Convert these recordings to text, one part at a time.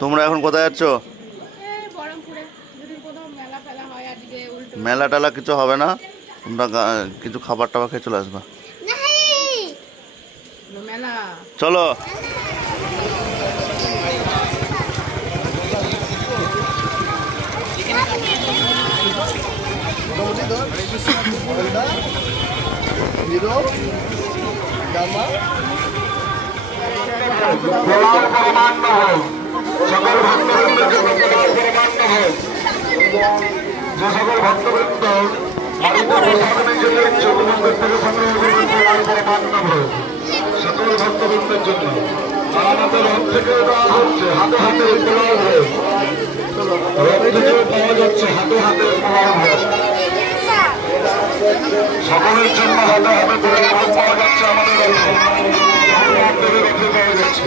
তোমরা এখন কোথায় যাচ্ছ? মেলা টেলা কিছু হবে না, তোমরা কিছু খাবার টাবার খেয়ে চলে আসবা। চলো। সকল ভক্তবৃন্দের জন্য যে সকল ভক্তবৃন্দ বাড়িতে প্রসাদ নিয়ে যেতে ইচ্ছুক মন্দির থেকে সংগ্রহ করবেন সকল ভক্তবৃন্দের জন্য আমাদের রথ থেকে দেওয়া হচ্ছে হাতে হাতে পোলাও ভোগ। রথ থেকে পাওয়া যাচ্ছে হাতে হাতে পোলাও ভোগ। সকলের জন্য হাতে হাতে পোলাও ভোগ পাওয়া যাচ্ছে আমাদের রথে পাওয়া যাচ্ছে।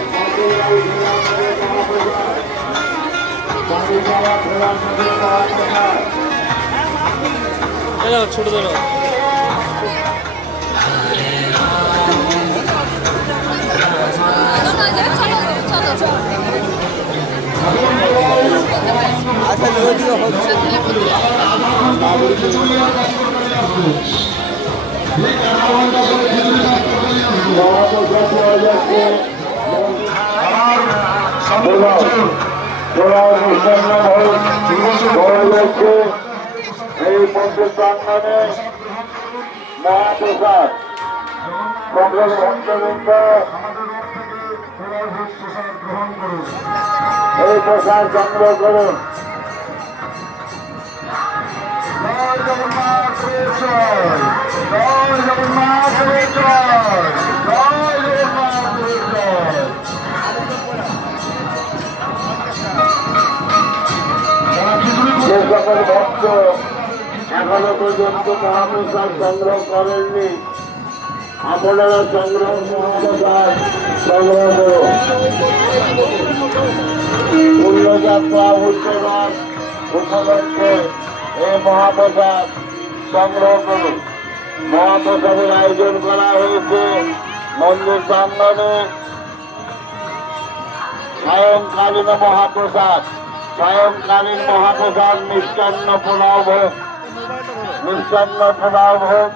ছোট ধরো এই মন্দির প্রাঙ্গণে মহাপ্রসাদ সকল ভক্তবৃন্দ এই প্রসাদ সংগ্রহ করুন। জয় জগন্নাথ জয় জগন্নাথ জয় জগন্নাথ জয়। যে সকল ভক্ত এখনো পর্যন্ত মহাপ্রসাদ সংগ্রহ করেননি, আপনারা সংগ্রহ মহাপ্রসাদ সংগ্রহ করুন। পুণ্যযাত্রা উৎসব উপলক্ষে এই মহাপ্রসাদ সংগ্রহ করুন। মহাপ্রসাদের আয়োজন করা হয়েছে মন্দির প্রাঙ্গণে। সায়ংকালীন মহাপ্রসাদ, সায়ংকালীন মহাপ্রসাদ মিষ্টান্ন পোলাও ভোগ, মিষ্টান্ন পোলাও ভোগ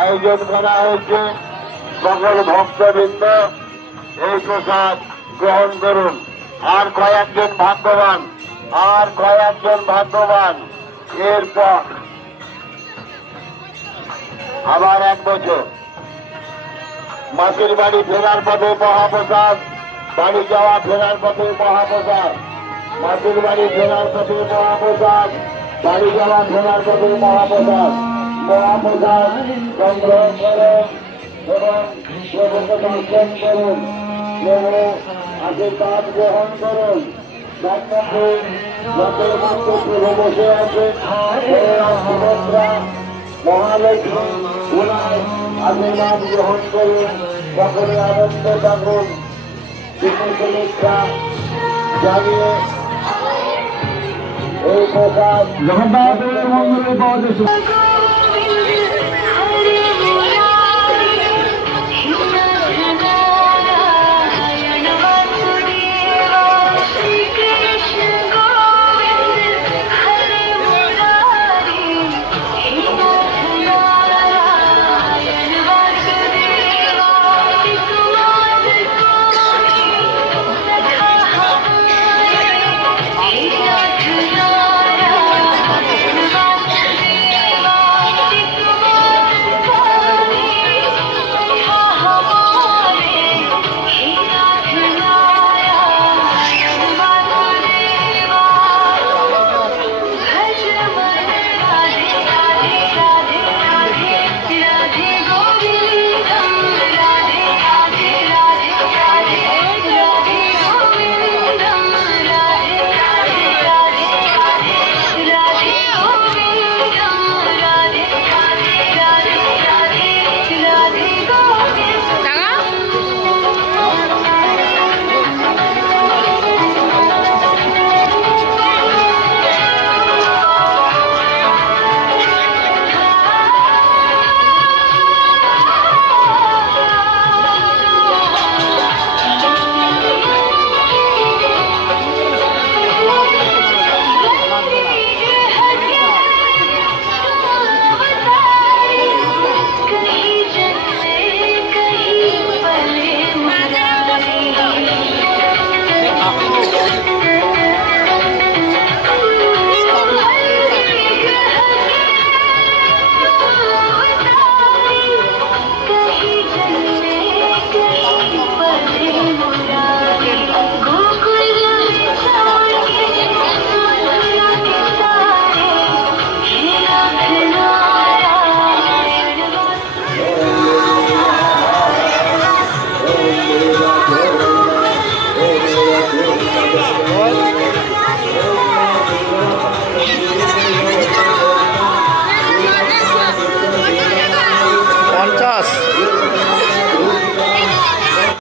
আয়োজন করা হয়েছে। সকল ভক্তবৃন্দ এই প্রসাদ গ্রহণ করুন। আর কয়েকজন ভাগ্যবান, আর কয়েকজন ভাগ্যবান এরপর আবার 1 বছর মাসির বাড়ি ফেরার পথে মহাপ্রসাদ, বাড়ি যাওয়া ফেরার পথে মহাপ্রসাদ, মাসির বাড়ি ফেরার পথে মহাপ্রসাদ, বাড়ি যাওয়া ফেরার পথে মহাপ্রসাদ। মহাপ্রসাদ সংগ্রহ করুন এবং প্রভুকে দর্শন করুন, প্রভু আশীর্বাদ গ্রহণ করুন। প্রভু বসে আছে সুভদ্রা মহালক্ষ্মী, উনার আশীর্বাদ গ্রহণ করুন। সকলে আনন্দ থাকুন, শুভেচ্ছা জানিয়ে এই প্রসাদ জগন্নাথ মন্দিরে পাওয়া যাচ্ছে।